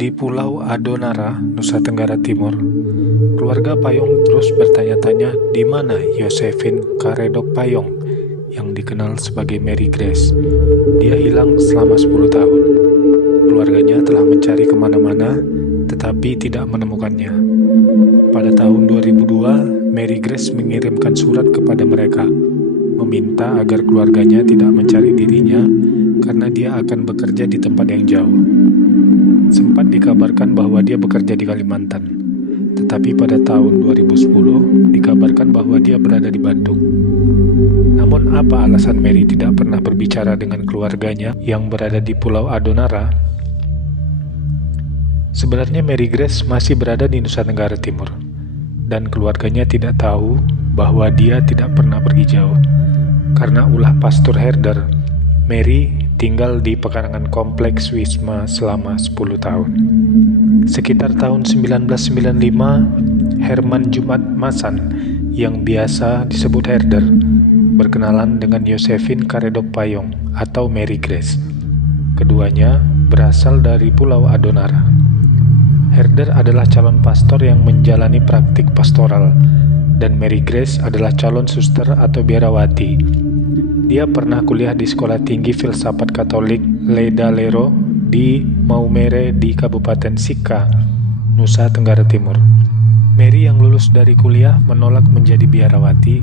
Di Pulau Adonara, Nusa Tenggara Timur, keluarga Payong terus bertanya-tanya di mana Josephine Karedok Payong yang dikenal sebagai Mary Grace. Dia hilang selama 10 tahun. Keluarganya telah mencari kemana-mana, tetapi tidak menemukannya. Pada tahun 2002, Mary Grace mengirimkan surat kepada mereka, meminta agar keluarganya tidak mencari dirinya karena dia akan bekerja di tempat yang jauh. Sempat dikabarkan bahwa dia bekerja di Kalimantan, tetapi pada tahun 2010 dikabarkan bahwa dia berada di Bandung. Namun apa alasan Mary tidak pernah berbicara dengan keluarganya yang berada di Pulau Adonara? Sebenarnya Mary Grace masih berada di Nusa Tenggara Timur, dan keluarganya tidak tahu bahwa dia tidak pernah pergi jauh. Karena ulah Pastor Herder, Mary tinggal di pekarangan kompleks Wisma selama 10 tahun. Sekitar tahun 1995, Herman Jumat Masan, yang biasa disebut Herder, berkenalan dengan Josephine Karedok Payong atau Mary Grace. Keduanya berasal dari Pulau Adonara. Herder adalah calon pastor yang menjalani praktik pastoral, dan Mary Grace adalah calon suster atau biarawati. Dia pernah kuliah di Sekolah Tinggi Filsafat Katolik Ledalero di Maumere di Kabupaten Sika, Nusa Tenggara Timur. Mary yang lulus dari kuliah menolak menjadi biarawati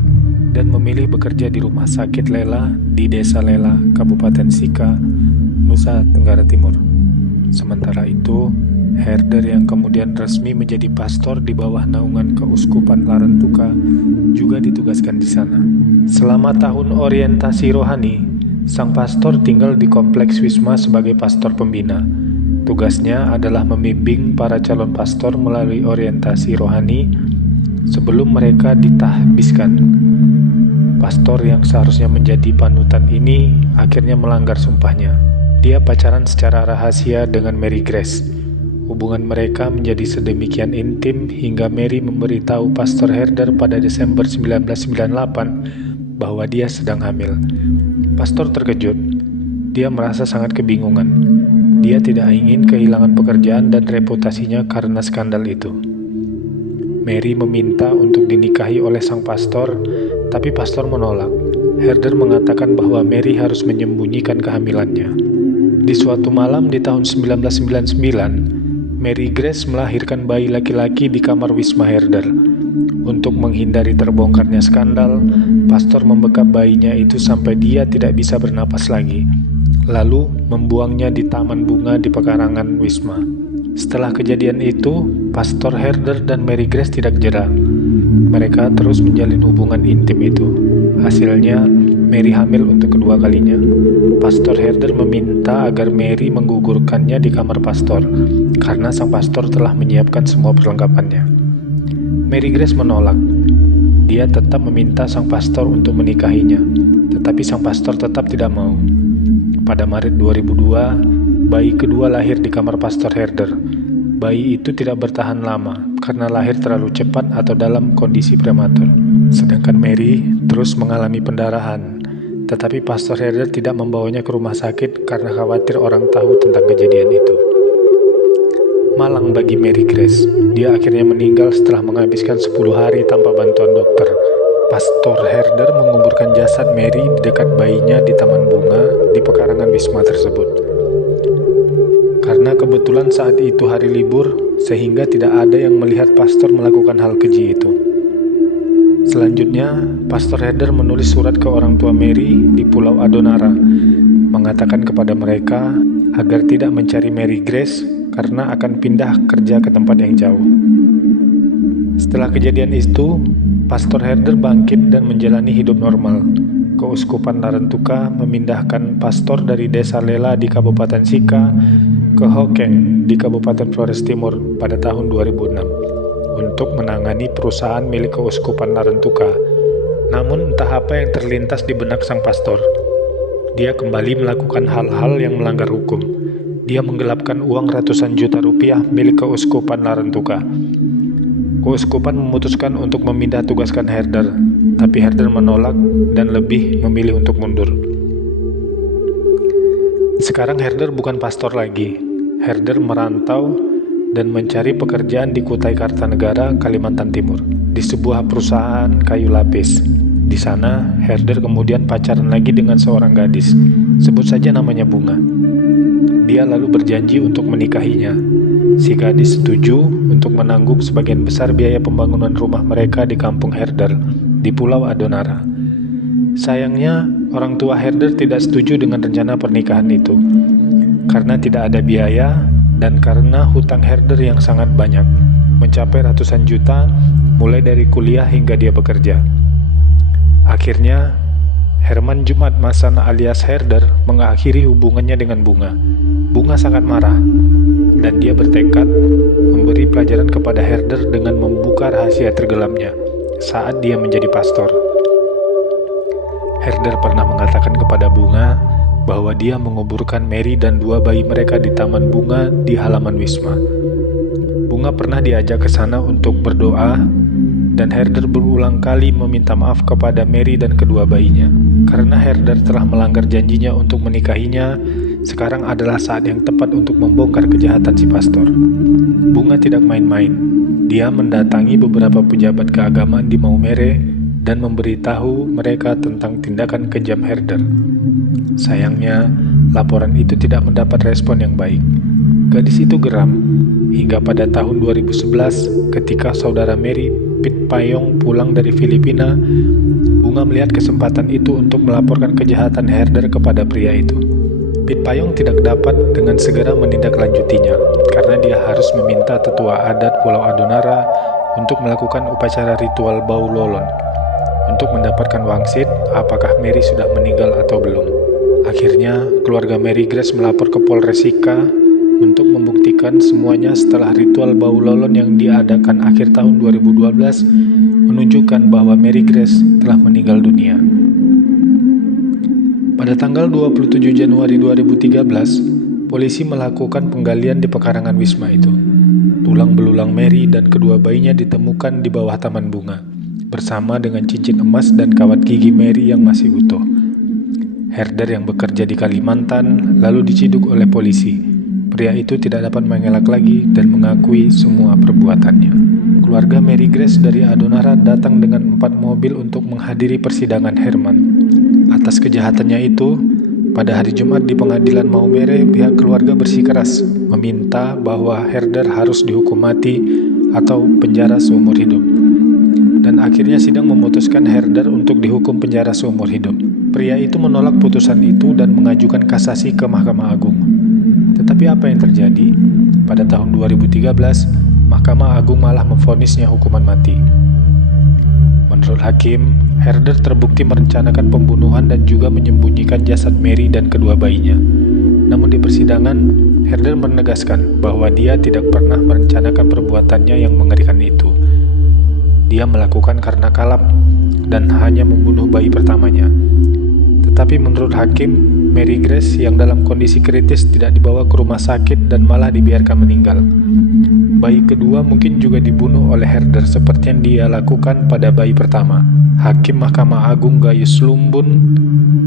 dan memilih bekerja di Rumah Sakit Lela di Desa Lela, Kabupaten Sika, Nusa Tenggara Timur. Sementara itu, Herder yang kemudian resmi menjadi pastor di bawah naungan Keuskupan Larantuka juga ditugaskan di sana. Selama tahun orientasi rohani, sang pastor tinggal di kompleks Wisma sebagai pastor pembina. Tugasnya adalah membimbing para calon pastor melalui orientasi rohani sebelum mereka ditahbiskan. Pastor yang seharusnya menjadi panutan ini akhirnya melanggar sumpahnya. Dia pacaran secara rahasia dengan Mary Grace. Hubungan mereka menjadi sedemikian intim hingga Mary memberitahu Pastor Herder pada Desember 1998 bahwa dia sedang hamil. Pastor terkejut. Dia merasa sangat kebingungan. Dia tidak ingin kehilangan pekerjaan dan reputasinya karena skandal itu. Mary meminta untuk dinikahi oleh sang pastor, tapi pastor menolak. Herder mengatakan bahwa Mary harus menyembunyikan kehamilannya. Di suatu malam di tahun 1999, Mary Grace melahirkan bayi laki-laki di kamar Wisma Herder. Untuk menghindari terbongkarnya skandal, pastor membekap bayinya itu sampai dia tidak bisa bernapas lagi, lalu membuangnya di taman bunga di pekarangan Wisma. Setelah kejadian itu, Pastor Herder dan Mary Grace tidak jera. Mereka terus menjalin hubungan intim itu. Hasilnya, Mary hamil untuk kedua kalinya. Pastor Herder meminta agar Mary menggugurkannya di kamar pastor, karena sang pastor telah menyiapkan semua perlengkapannya. Mary Grace menolak. Dia tetap meminta sang pastor untuk menikahinya, tetapi sang pastor tetap tidak mau. Pada Maret 2002, bayi kedua lahir di kamar Pastor Herder. Bayi itu tidak bertahan lama karena lahir terlalu cepat atau dalam kondisi prematur. Sedangkan Mary terus mengalami pendarahan, tetapi Pastor Herder tidak membawanya ke rumah sakit karena khawatir orang tahu tentang kejadian itu. Malang bagi Mary Grace, dia akhirnya meninggal setelah menghabiskan 10 hari tanpa bantuan dokter. Pastor Herder menguburkan jasad Mary di dekat bayinya di taman bunga di pekarangan Wisma tersebut. Karena kebetulan saat itu hari libur, sehingga tidak ada yang melihat pastor melakukan hal keji itu. Selanjutnya, Pastor Herder menulis surat ke orang tua Mary di Pulau Adonara, mengatakan kepada mereka agar tidak mencari Mary Grace karena akan pindah kerja ke tempat yang jauh. Setelah kejadian itu, Pastor Herder bangkit dan menjalani hidup normal. Keuskupan Larantuka memindahkan pastor dari Desa Lela di Kabupaten Sika ke Hokeng di Kabupaten Flores Timur pada tahun 2006 untuk menangani perusahaan milik Keuskupan Larantuka. Namun entah apa yang terlintas di benak sang pastor. Dia kembali melakukan hal-hal yang melanggar hukum. Dia menggelapkan uang ratusan juta rupiah milik Keuskupan Larantuka. Keuskupan memutuskan untuk memindah tugaskan Herder, tapi Herder menolak dan lebih memilih untuk mundur. Sekarang Herder bukan pastor lagi. Herder merantau dan mencari pekerjaan di Kutai Kartanegara, Kalimantan Timur, di sebuah perusahaan kayu lapis. Di sana, Herder kemudian pacaran lagi dengan seorang gadis, sebut saja namanya Bunga. Dia lalu berjanji untuk menikahinya. Si gadis setuju untuk menanggung sebagian besar biaya pembangunan rumah mereka di kampung Herder, di Pulau Adonara. Sayangnya, orang tua Herder tidak setuju dengan rencana pernikahan itu, karena tidak ada biaya dan karena hutang Herder yang sangat banyak, mencapai ratusan juta, mulai dari kuliah hingga dia bekerja. Akhirnya, Herman Jumat Masan alias Herder mengakhiri hubungannya dengan Bunga. Bunga sangat marah, dan dia bertekad memberi pelajaran kepada Herder dengan membuka rahasia tergelamnya saat dia menjadi pastor. Herder pernah mengatakan kepada Bunga bahwa dia menguburkan Mary dan 2 bayi mereka di Taman Bunga di halaman Wisma. Bunga pernah diajak ke sana untuk berdoa, dan Herder berulang kali meminta maaf kepada Mary dan kedua bayinya. Karena Herder telah melanggar janjinya untuk menikahinya, sekarang adalah saat yang tepat untuk membongkar kejahatan si pastor. Bunga tidak main-main. Dia mendatangi beberapa pejabat keagamaan di Maumere dan memberitahu mereka tentang tindakan kejam Herder. Sayangnya, laporan itu tidak mendapat respon yang baik. Gadis itu geram, hingga pada tahun 2011 ketika saudara Mary, Pit Payong, pulang dari Filipina, Bunga melihat kesempatan itu untuk melaporkan kejahatan Herder kepada pria itu. Pit Payong tidak dapat dengan segera menindaklanjutinya, karena dia harus meminta tetua adat Pulau Adonara untuk melakukan upacara ritual bau lolon, untuk mendapatkan wangsit apakah Mary sudah meninggal atau belum. Akhirnya, keluarga Mary Grace melapor ke Polres Sika untuk membuktikan semuanya setelah ritual bau lolon yang diadakan akhir tahun 2012 menunjukkan bahwa Mary Grace telah meninggal dunia. Pada tanggal 27 Januari 2013, polisi melakukan penggalian di pekarangan Wisma itu. Tulang belulang Mary dan kedua bayinya ditemukan di bawah Taman Bunga, bersama dengan cincin emas dan kawat gigi Mary yang masih utuh. Herder yang bekerja di Kalimantan lalu diciduk oleh polisi. Pria itu tidak dapat mengelak lagi dan mengakui semua perbuatannya. Keluarga Mary Grace dari Adonara datang dengan 4 mobil untuk menghadiri persidangan Herman. Atas kejahatannya itu, pada hari Jumat di pengadilan Maumere, pihak keluarga bersikeras meminta bahwa Herder harus dihukum mati atau penjara seumur hidup. Dan akhirnya sidang memutuskan Herder untuk dihukum penjara seumur hidup. Pria itu menolak putusan itu dan mengajukan kasasi ke Mahkamah Agung. Tetapi apa yang terjadi? Pada tahun 2013, Mahkamah Agung malah memvonisnya hukuman mati. Menurut hakim, Herder terbukti merencanakan pembunuhan dan juga menyembunyikan jasad Mary dan kedua bayinya. Namun di persidangan, Herder menegaskan bahwa dia tidak pernah merencanakan perbuatannya yang mengerikan itu. Dia melakukan karena kalap dan hanya membunuh bayi pertamanya. Tetapi menurut hakim, Mary Grace yang dalam kondisi kritis tidak dibawa ke rumah sakit dan malah dibiarkan meninggal. Bayi kedua mungkin juga dibunuh oleh Herder seperti yang dia lakukan pada bayi pertama. Hakim Mahkamah Agung Gayus Lumbun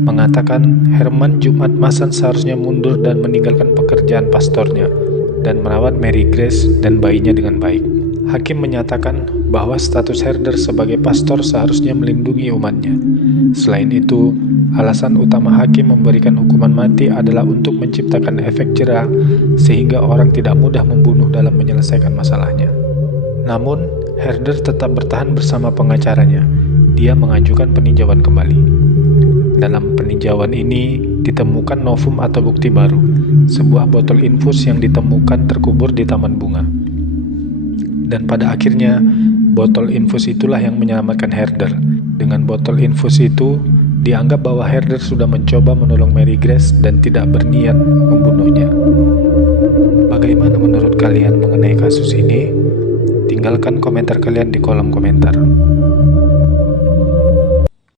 mengatakan Herman Jumat Masan seharusnya mundur dan meninggalkan pekerjaan pastornya dan merawat Mary Grace dan bayinya dengan baik. Hakim menyatakan bahwa status Herder sebagai pastor seharusnya melindungi umatnya. Selain itu, alasan utama hakim memberikan hukuman mati adalah untuk menciptakan efek jera sehingga orang tidak mudah membunuh dalam menyelesaikan masalahnya. Namun, Herder tetap bertahan bersama pengacaranya. Dia mengajukan peninjauan kembali. Dalam peninjauan ini ditemukan novum atau bukti baru, sebuah botol infus yang ditemukan terkubur di Taman Bunga. Dan pada akhirnya, botol infus itulah yang menyelamatkan Herder. Dengan botol infus itu, dianggap bahwa Herder sudah mencoba menolong Mary Grace dan tidak berniat membunuhnya. Bagaimana menurut kalian mengenai kasus ini? Tinggalkan komentar kalian di kolom komentar.